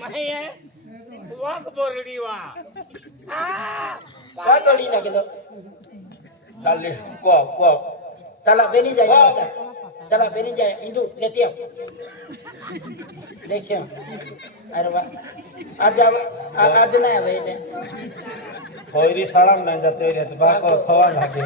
माहिती वाघ बोरडी वा का कळी ना गेलो चालले को चला बेनी जाए चला बेनी जाए इंदू लेते आओ देखिए अरे वाह आज नाही आवे इथे खैरी शाळा नाही जाते रे बाको खवा लागे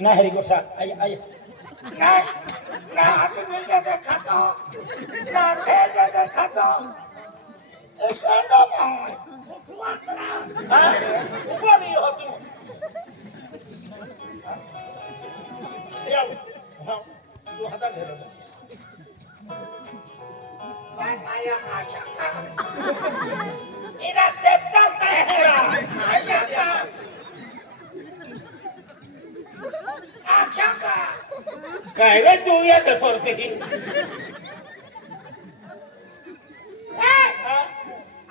नाही हरी गोसा आय आय ना आदमी जैसे खातो ना थे जैसे खातो एक अंडा कोणी होतो तू हातात घे माया आचा इरा सेप्टल तेरा आचा का काय रे तू येत करते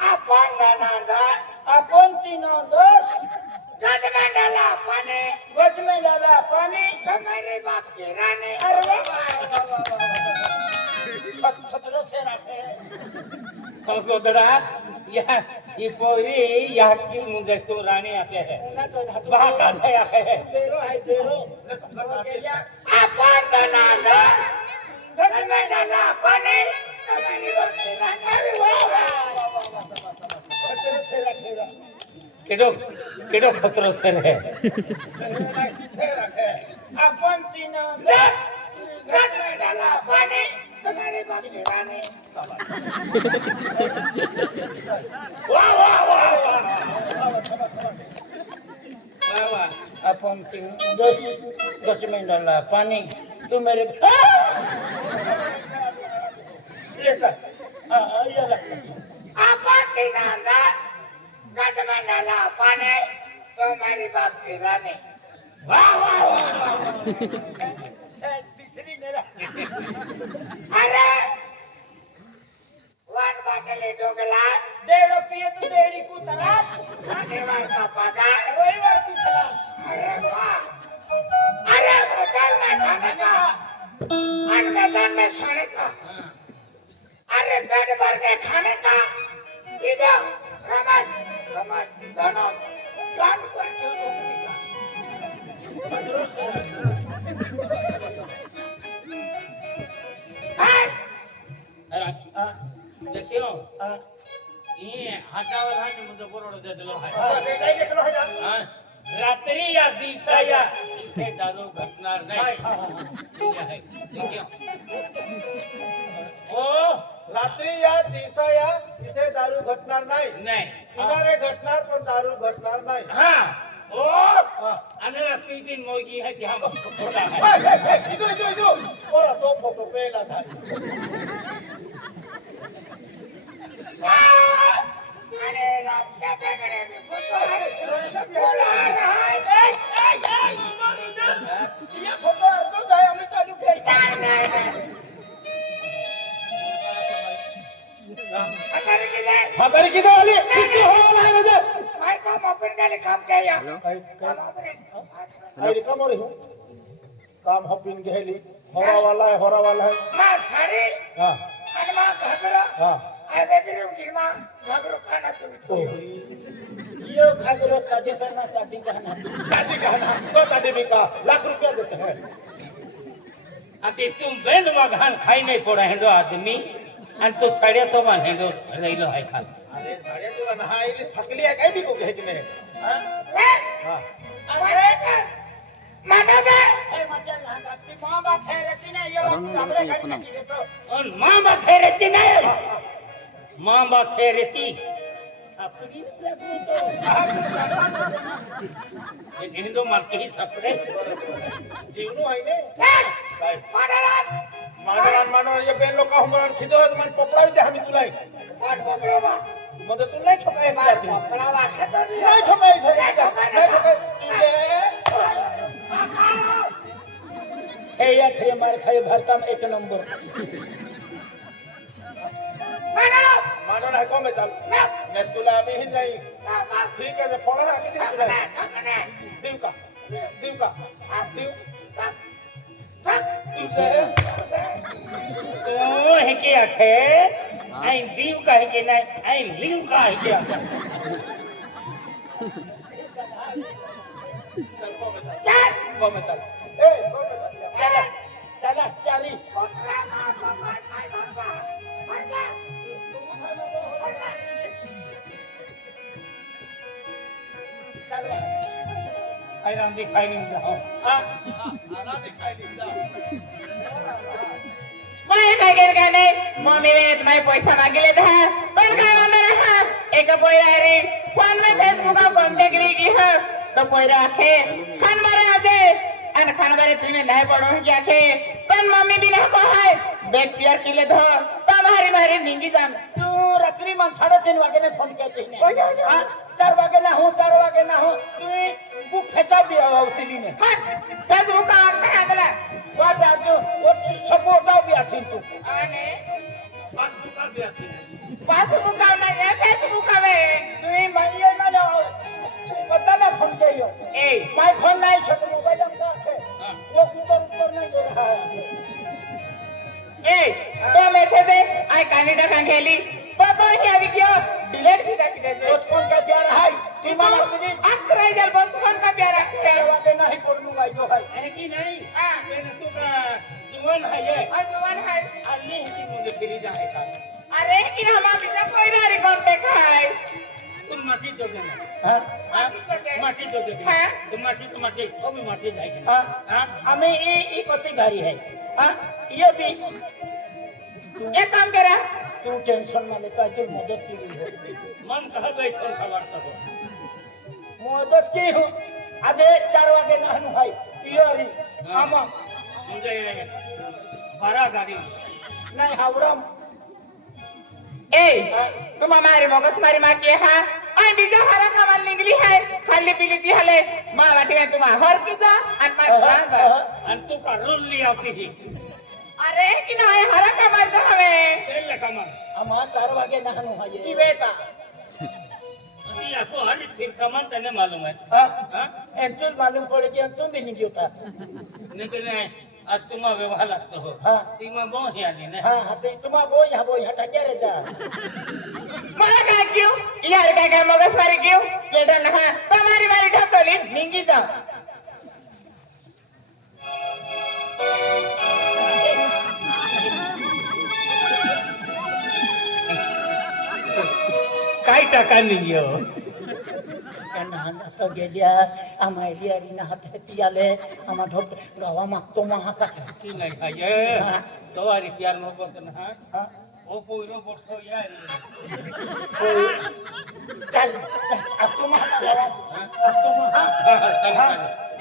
आपण नानादास आपण तीनों दोस्त गजमेंडला पाने गच में डाला पानी तुम्हारे बाप की रानी अरे छत्र से रखे कोदड़ा या ये पोरी या की मुझे तो रानी आते हैं वहां का है बेरो है बेरो आपण नानादास गजमेंडला पाने तुम्हारे बाप की रानी छत्र से रखेगा केडो खतरो से है अपन तीनों दस गजमेंडला पाने तुम्हारे बाप की रानी वाह वाह वाह वाह अपन तीनों दस में डाला पानी तू मेरे ये कर ये कर आपण नानादास गजमेंडला पाने तुम्हारे बाप की रानी वाह वाह वाह शायद तीसरी मेरा अरे वन बाटले 2 गिलास 1.5 पिए तो 1.5 को तलाश शनिवार का पगार रविवार की तलाश अरे वाह अरे होटल में खाने का और मैदान में सोने का अरे बेड भर के खाने का इधर रमस दोनों काम करके देखियो ये हटावर हाथ मुझे बोरोड़ दे दिलो है काय देखलो है ना हाँ, रात्रि या दिवसा या इसे दारू घटना नहीं ठीक है देखियो ओ रात्री या दिवसा या इथे दारू घटणार नाही नहीं किनारे घटणार पण दारू घटणार नाही हाँ ओ अनेरा पीटीन मोगी है कि हम फोटा है इदो पोरा तो फोटो पेला झाली अरे रामच्या बेगडे में फोटो है बोला रहा ये फोटो तो जाए हमें चालू के नहीं अगर के जाए म्हातारी किती आली किती होणार आहे म्हणजे भाई काम अपन के लिए काम चाहिए काम काम अरे काम रे काम हपिन गेली होरावाला है मां साड़ी हां आणि मां घागरा हां आई बेगडे उनकी मां घागरो खाना तुम्ही ये घागरो खाते करना साठी कहना काटी कहना तो काटी भी का लाख रुपया देते हैं अति तुम बेंद मघान खाई नहीं पड़ा हेंडो आदमी आणि तो साड्या तो मान हेंडो रहिलो है खा अरे साड्या तुला नाही इली छकली आहे काय बी को घ्यायची नाही हां अरे माना दे है मजा ना आपकी मां बात है रहती ना ये सामने खड़ी की तो और मां बात है रहती नहीं मां बात है रहती अपनी लगू तो ये हिंदू मारते ही सपरे जीवनो आहे ने काय माडरात मानव ये बेन लोक होणार खिदो मन पपडा विचे आम्ही तुला कोण पकड़ोबा मध्ये तू नाही ठोकाय मार पकड़ावा खतरनाक नाही ठोकाय लेकरे मार खाए भारता में 1 नंबर मानो नाही कोमे चाल ने तुला आम्ही ही नाही ठीक आहे फोन हा किती तुला देऊ का देऊ का देऊ तो है की आखे आई दीव का है कि नहीं आई लीव का है क्या चल कोमे चाल चला चला चाली आई राम दिखाई नहीं जाओ आना दिखाई दे मैं काय केलं काय नाही मम्मी ने तुम्ही पैसा मागिले था पण काय वांदा रहा एक पोयरा रे फोन में फेसबुक पर कांटेक्ट नहीं की है तो पोयरा आखे खान मारे आजे अन खान मारे तूने नहीं पड़ो क्या के पण मम्मी भी ना को है बैग तैयार किले धो तो हमारी मारी निंगी जान तू रात्री मग 3:30 वागे ने फोन केते ने 4 वागे ना हूँ 4 वागे ना हूँ तू बुक फेसा दिया उतली ने फेसबुक का आता है दला बात आ जो वो सपोर्ट भी आथी तू आने पासबुक का भी आती है फेसबुक का ना है फेसबुक का में तू माइए ना जाओ पता ना फोन करियो ए माय फोन नहीं छोटे मोबाइल में है वो ऊपर नहीं दे रहा है ए तो मेरे से आई कानीडा कांखेली तो ही अभी क्यों डिलीट भी कर दे तो फोन का प्यार है तू माना तुझे अक्रे जल बस फोन का प्यार रखे वागे नहीं पड़ लूंगा जो है है कि नहीं हां मैंने तो का जुबान है ये अजवान है अल्ली है कि मुझे फिर जाएगा अरे कि हम अभी तक कोई ना कांटेक्ट है तुम माटी दो देना हां माटी दो दे हाँ? तुम माटी वो भी माटी जाएगी हां हाँ हमें ये कति गाड़ी है हां ये भी एक काम करा तू टेंशन में लेता तू मदद की है मन कह गई सुन खबर तो मदद की हूँ अरे 4 वागे नहनु है पियोरी आमा मुझे बड़ा गाड़ी नहीं हावड़ा ए तुम हमारे मगज मारी मां के हां और बीजा हरा कमाल निकली है खाली पीली थी हले मां वाटी में तुम हर की जा और मैं अंतु का रोल लिया ही अरे कि ना हरा कमाल तो हमें तेल लगा मन हमारा 4 वागे नहनु है की ये बेटा अभी आपको हर फिर कमन तने मालूम है हाँ हाँ एंचुल मालूम पड़े कि तुम भी नहीं जोता नहीं तो नहीं आज तुम व्यवहार लगते हो हाँ तुम बहुत ही आली ना हाँ हाँ तो तुम वो यहाँ हटा क्या रहता मला काय क्यों यार काय मगज मारी क्यों ये डन हां तुम्हारी वाली ठपली निंगी जा काय टाका नाही हो तो गेल्या आम्हा एरियारीना हात पियाले आम्हा ढोक गावा मागतो महा का की नाही खाये तो अरे प्यार नो बतन हा हाँ ओ पोरो बठो यार चल चल अब तुम अब तुम हाँ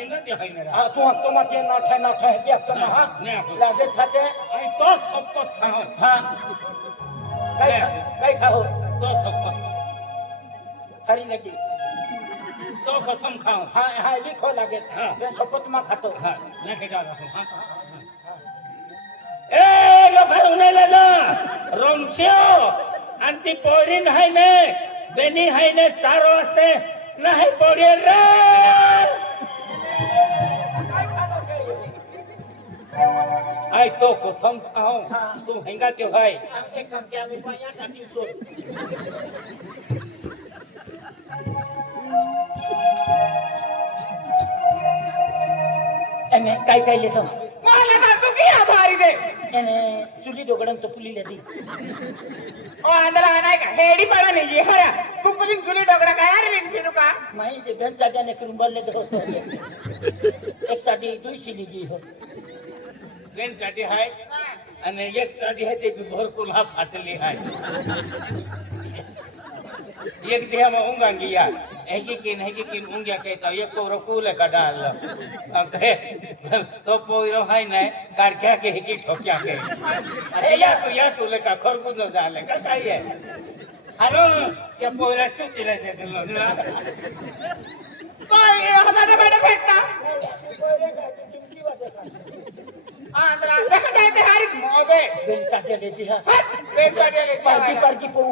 इंगा ते हाय ना हाँ तुम ते ना थे क्या करना हाँ नहीं आप लाजे थाते आई तो सब को खाओ हाँ कई खाओ तो सब को हरी लगी तो कसम खाओ हाँ हाँ लिखो लगे हाँ। मैं सपोर्ट में खातो हाँ नहीं के जा रहा हूं ए लोग उन्हें ले लो रोमसियो अंति पोरीन है ने बेनी है ने सारो वास्ते नहीं पोरी रे आई तो कसम खाओ तुम हेंगा क्यों भाई एक काम क्या मेरे को यहाँ का 300 एने काय लेतो मला ना तू की आभारी दे एने चुली दोगडन तो पुली लेती ओ अंदर आना का हेडी पड़ा नहीं ये हरा तू पुलिन चुली डगड़ा का यार लिन फिरू का माई जे बेन साड्याने करून बोलले तो एक साडी 200 लिगी हो बेन साठी आहे आणि एक साठी आहे ते भरपूर हा फाटली आहे एक दिया में उंगांगिया एकी किन उंगिया के तो एक को रकूल का डाल अब तो पोइरो है न कारख्या के हेकी ठोकिया के अरे या तू ले का खरगुज न डाले का काई है हेलो क्या पोइरा चुकी ले दे लो ना तो ये हमारे बड़े फेंकता हां बेन साध्या लेती हा बेन साध्या लेती पारकी पारकी पोहू